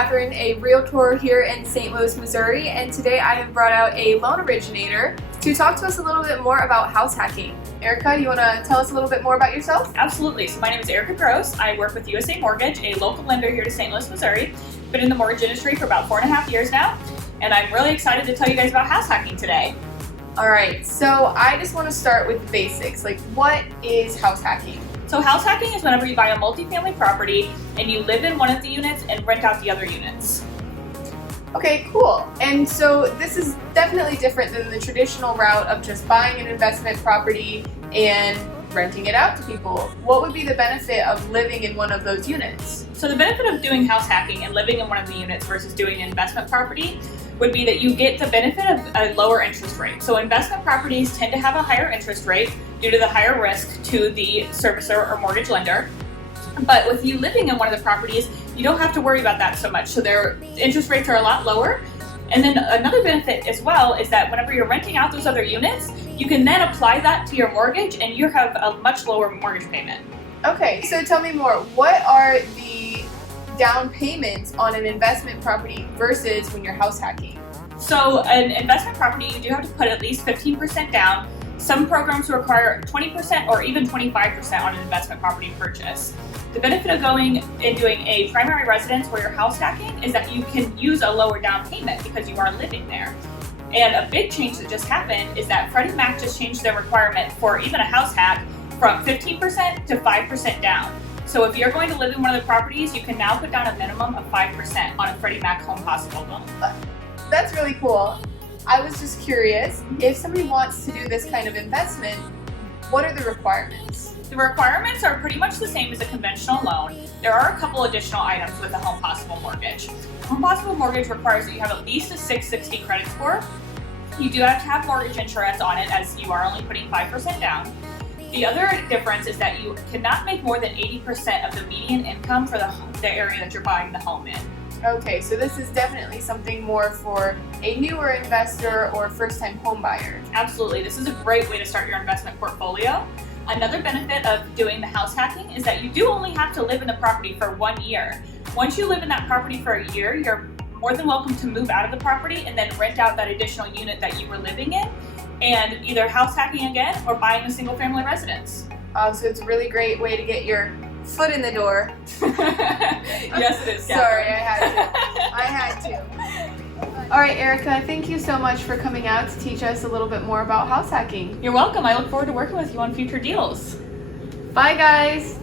Kathryn, a realtor here in St. Louis, Missouri, and today I have brought out a loan originator to talk to us a little bit more about house hacking. Erica, you want to tell us a little bit more about yourself? Absolutely. So my name is Erica Gross. I work with USA Mortgage, a local lender here to St. Louis, Missouri. Been in the mortgage industry for about 4.5 years now, and I'm really excited to tell you guys about house hacking today. All right, so I just want to start with the basics. Like, what is house hacking? So house hacking is whenever you buy a multifamily property and you live in one of the units and rent out the other units. Okay, cool. And so this is definitely different than the traditional route of just buying an investment property and renting it out to people. What would be the benefit of living in one of those units? So the benefit of doing house hacking and living in one of the units versus doing an investment property would be that you get the benefit of a lower interest rate. So investment properties tend to have a higher interest rate due to the higher risk to the servicer or mortgage lender. But with you living in one of the properties, you don't have to worry about that so much. So their interest rates are a lot lower. And then another benefit as well is that whenever you're renting out those other units, you can then apply that to your mortgage and you have a much lower mortgage payment. Okay, so tell me more. What are the down payments on an investment property versus when you're house hacking? So an investment property, you do have to put at least 15% down. Some programs require 20% or even 25% on an investment property purchase. The benefit of going and doing a primary residence where you're house hacking is that you can use a lower down payment because you are living there. And a big change that just happened is that Freddie Mac just changed their requirement for even a house hack from 15% to 5% down. So if you're going to live in one of the properties, you can now put down a minimum of 5% on a Freddie Mac Home Possible loan. That's really cool. I was just curious, if somebody wants to do this kind of investment, what are the requirements? The requirements are pretty much the same as a conventional loan. There are a couple additional items with a Home Possible mortgage. Home Possible mortgage requires that you have at least a 660 credit score. You do have to have mortgage insurance on it as you are only putting 5% down. The other difference is that you cannot make more than 80% of the median income for the area that you're buying the home in. Okay, so this is definitely something more for a newer investor or first-time home buyer. Absolutely. This is a great way to start your investment portfolio. Another benefit of doing the house hacking is that you do only have to live in the property for 1 year. Once you live in that property for a year, you're more than welcome to move out of the property and then rent out that additional unit that you were living in and either house hacking again or buying a single family residence. So it's a really great way to get your foot in the door. Yes, it is. Sorry, I had to. All right, Erica, thank you so much for coming out to teach us a little bit more about house hacking. You're welcome. I look forward to working with you on future deals. Bye, guys.